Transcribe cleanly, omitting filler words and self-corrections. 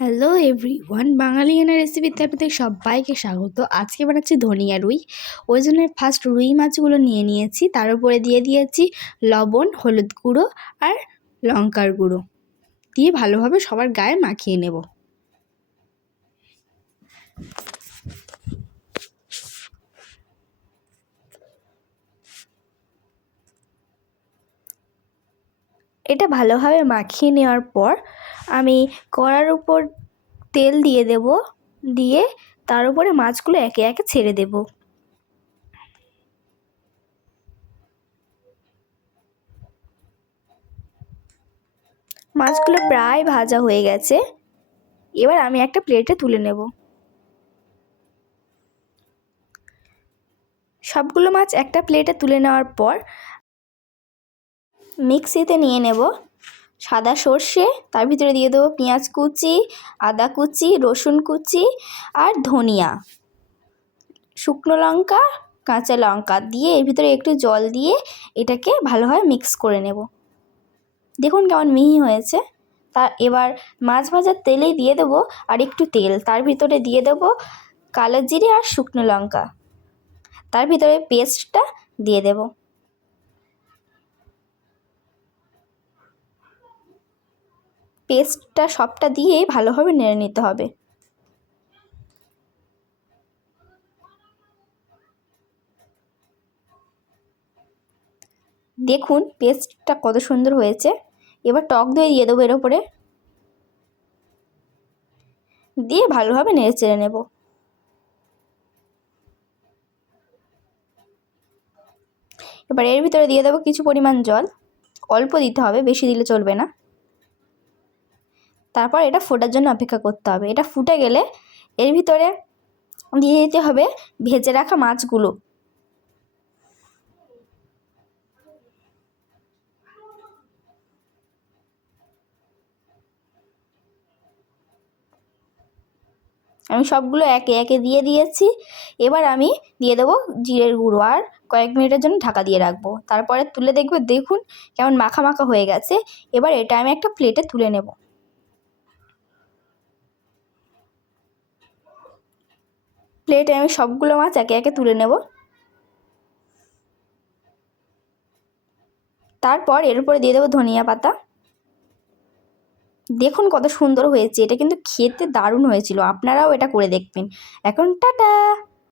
Hello everyone, বাঙালিয়ানা রেসিপিতে আপনাদের সবাইকে স্বাগত। আজকে বানাচ্ছি ধনিয়া রুই। ওই জন্য ফার্স্ট রুই মাছগুলো নিয়ে নিয়েছি, তার উপরে দিয়ে দিয়েছি লবণ, হলুদ গুঁড়ো আর লঙ্কার গুঁড়ো দিয়ে ভালোভাবে সবার গায়ে মাখিয়ে নেব। এটা ভালোভাবে মাখিয়ে নেওয়ার পর আমি কড়ার উপর তেল দিয়ে দেব, দিয়ে তার উপরে মাছগুলো একে একে ছেড়ে দেব। মাছগুলো প্রায় ভাজা হয়ে গেছে, এবার আমি একটা প্লেটে তুলে নেব। সবগুলো মাছ একটা প্লেটে তুলে নেওয়ার পর মিক্সিতে নিয়ে নেব সাদা সর্ষে, তার ভিতরে দিয়ে দেবো পেঁয়াজ কুচি, আদা কুচি, রসুন কুচি আর ধনিয়া, শুকনো লঙ্কা, কাঁচা লঙ্কা দিয়ে এর ভিতরে একটু জল দিয়ে এটাকে ভালোভাবে মিক্স করে নেব। দেখুন কেমন মিহি হয়েছে। এবার মাছ ভাজার তেলেই দিয়ে দেবো আর একটু তেল, তার ভিতরে দিয়ে দেবো কালো জিরে আর শুকনো লঙ্কা, তার ভিতরে পেস্টটা দিয়ে দেব। পেস্টটা সবটা দিয়ে ভালোভাবে নেড়ে নিতে হবে। দেখুন পেস্টটা কত সুন্দর হয়েছে। এবার টক দই দিয়ে দেবো এর ওপরে, দিয়ে ভালোভাবে নেড়ে চেড়ে নেব। এবার এর ভিতরে দিয়ে দেবো কিছু পরিমাণ জল, অল্প দিতে হবে, বেশি দিলে চলবে না। তারপর এটা ফোটার জন্য অপেক্ষা করতে হবে। এটা ফুটে গেলে এর ভিতরে দিয়ে দিতে হবে ভেজে রাখা মাছগুলো। আমি সবগুলো একে একে দিয়ে দিয়েছি। এবার আমি দিয়ে দেবো জিরের গুঁড়ো আর কয়েক মিনিটের জন্য ঢাকা দিয়ে রাখবো। তারপরে তুলে দেখুন কেমন মাখা মাখা হয়ে গেছে। এবার এটা আমি একটা প্লেটে তুলে নেব। প্লেটে আমি সবগুলো মাছ একে একে তুলে নেব। তারপর এর উপরে দিয়ে দেবো ধনিয়া পাতা। দেখুন কত সুন্দর হয়েছে, এটা কিন্তু খেতে দারুণ হয়েছিল। আপনারাও এটা করে দেখবেন। এখন টাটা।